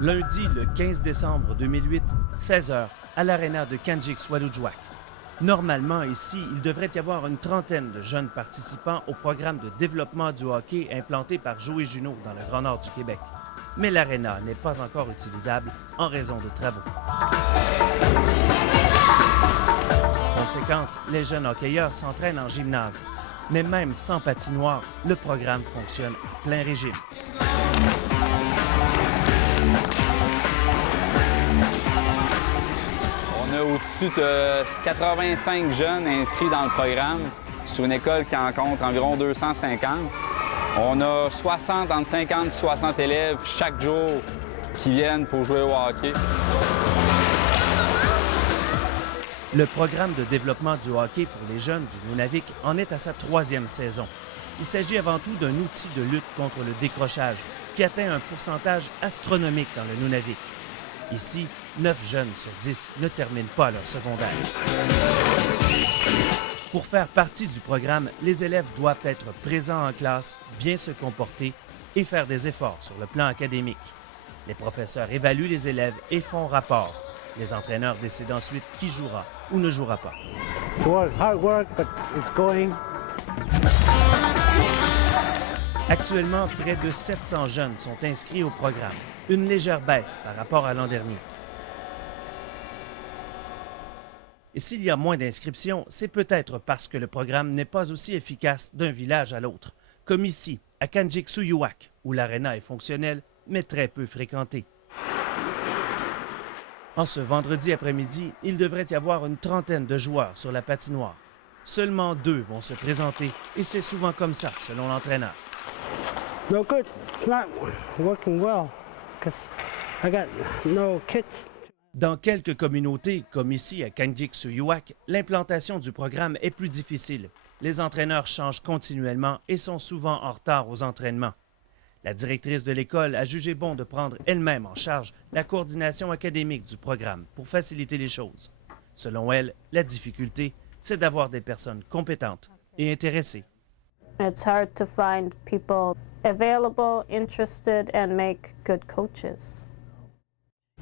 Lundi, le 15 décembre 2008, 16h, à l'aréna de Kanjik-Swalujuak. Normalement, ici, il devrait y avoir une trentaine de jeunes participants au programme de développement du hockey implanté par Joey Juneau dans le Grand Nord du Québec. Mais l'aréna n'est pas encore utilisable en raison de travaux. Conséquence, les jeunes hockeyeurs s'entraînent en gymnase. Mais même sans patinoire, le programme fonctionne à plein régime. On a au-dessus de 85 jeunes inscrits dans le programme sur une école qui en compte environ 250. On a entre 50 et 60 élèves chaque jour qui viennent pour jouer au hockey. Le programme de développement du hockey pour les jeunes du Nunavik en est à sa 3e saison. Il s'agit avant tout d'un outil de lutte contre le décrochage qui atteint un pourcentage astronomique dans le Nunavik. Ici, 9 jeunes sur 10 ne terminent pas leur secondaire. Pour faire partie du programme, les élèves doivent être présents en classe, bien se comporter et faire des efforts sur le plan académique. Les professeurs évaluent les élèves et font rapport. Les entraîneurs décident ensuite qui jouera ou ne jouera pas. Actuellement, près de 700 jeunes sont inscrits au programme, une légère baisse par rapport à l'an dernier. Et s'il y a moins d'inscriptions, c'est peut-être parce que le programme n'est pas aussi efficace d'un village à l'autre, comme ici, à Kanjik-Swalujuak, où l'aréna est fonctionnelle, mais très peu fréquentée. En ce vendredi après-midi, il devrait y avoir une trentaine de joueurs sur la patinoire. Seulement 2 vont se présenter, et c'est souvent comme ça, selon l'entraîneur. No good. It's not working well because I got no kids. Dans quelques communautés, comme ici à Kanjik-Swalujuak, l'implantation du programme est plus difficile. Les entraîneurs changent continuellement et sont souvent en retard aux entraînements. La directrice de l'école a jugé bon de prendre elle-même en charge la coordination académique du programme pour faciliter les choses. Selon elle, la difficulté, c'est d'avoir des personnes compétentes et intéressées. It's hard to find people available, interested, and make good coaches.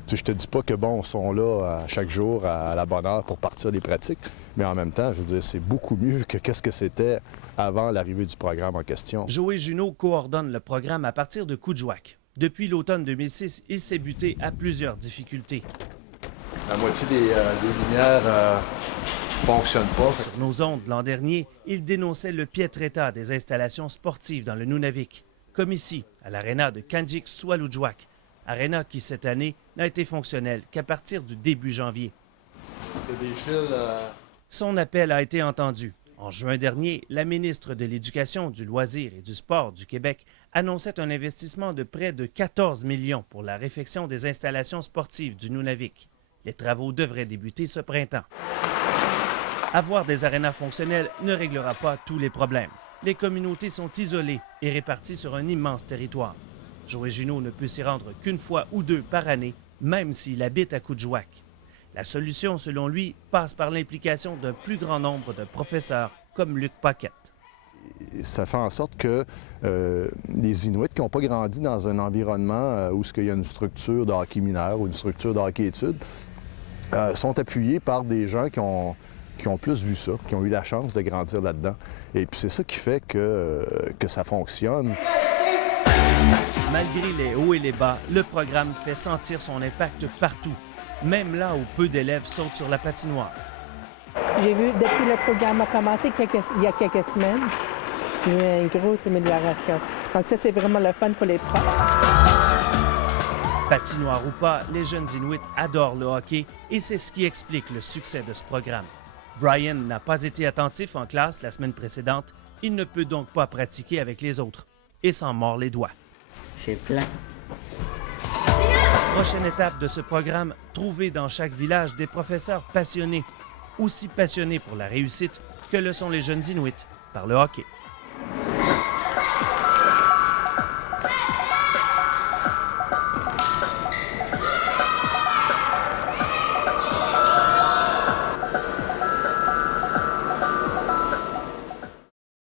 Je te dis pas que bon, ils sont là à chaque jour à la bonne heure pour partir des pratiques, mais en même temps, je veux dire, c'est beaucoup mieux que qu'est-ce que c'était avant l'arrivée du programme en question. Joey Juneau coordonne le programme à partir de Kuujjuaq. Depuis l'automne 2006, il s'est buté à plusieurs difficultés. La moitié des lumières fonctionnent pas. Sur nos ondes l'an dernier, il dénonçait le piètre état des installations sportives dans le Nunavik, comme ici, à l'aréna de Kanjik-Swalujuak. Aréna qui, cette année, n'a été fonctionnelle qu'à partir du début janvier. Il y a des fils, Son appel a été entendu. En juin dernier, la ministre de l'Éducation, du Loisir et du Sport du Québec annonçait un investissement de près de 14 millions pour la réfection des installations sportives du Nunavik. Les travaux devraient débuter ce printemps. Avoir des arénas fonctionnelles ne réglera pas tous les problèmes. Les communautés sont isolées et réparties sur un immense territoire. Joey Juneau ne peut s'y rendre qu'une fois ou 2 par année, même s'il habite à Kuujjuaq. La solution, selon lui, passe par l'implication d'un plus grand nombre de professeurs, comme Luc Paquette. Ça fait en sorte que les Inuits qui n'ont pas grandi dans un environnement où il y a une structure de hockey mineur ou une structure de hockey études sont appuyés par des gens qui ont plus vu ça, qui ont eu la chance de grandir là-dedans. Et puis c'est ça qui fait que ça fonctionne. Malgré les hauts et les bas, le programme fait sentir son impact partout, même là où peu d'élèves sautent sur la patinoire. J'ai vu depuis le programme a commencé il y a quelques semaines, il y a eu une grosse amélioration. Donc ça, c'est vraiment le fun pour les profs. Patinoire ou pas, les jeunes Inuits adorent le hockey et c'est ce qui explique le succès de ce programme. Brian n'a pas été attentif en classe la semaine précédente, il ne peut donc pas pratiquer avec les autres et s'en mord les doigts. C'est plein. Prochaine étape de ce programme, trouver dans chaque village des professeurs passionnés, aussi passionnés pour la réussite que le sont les jeunes Inuits par le hockey.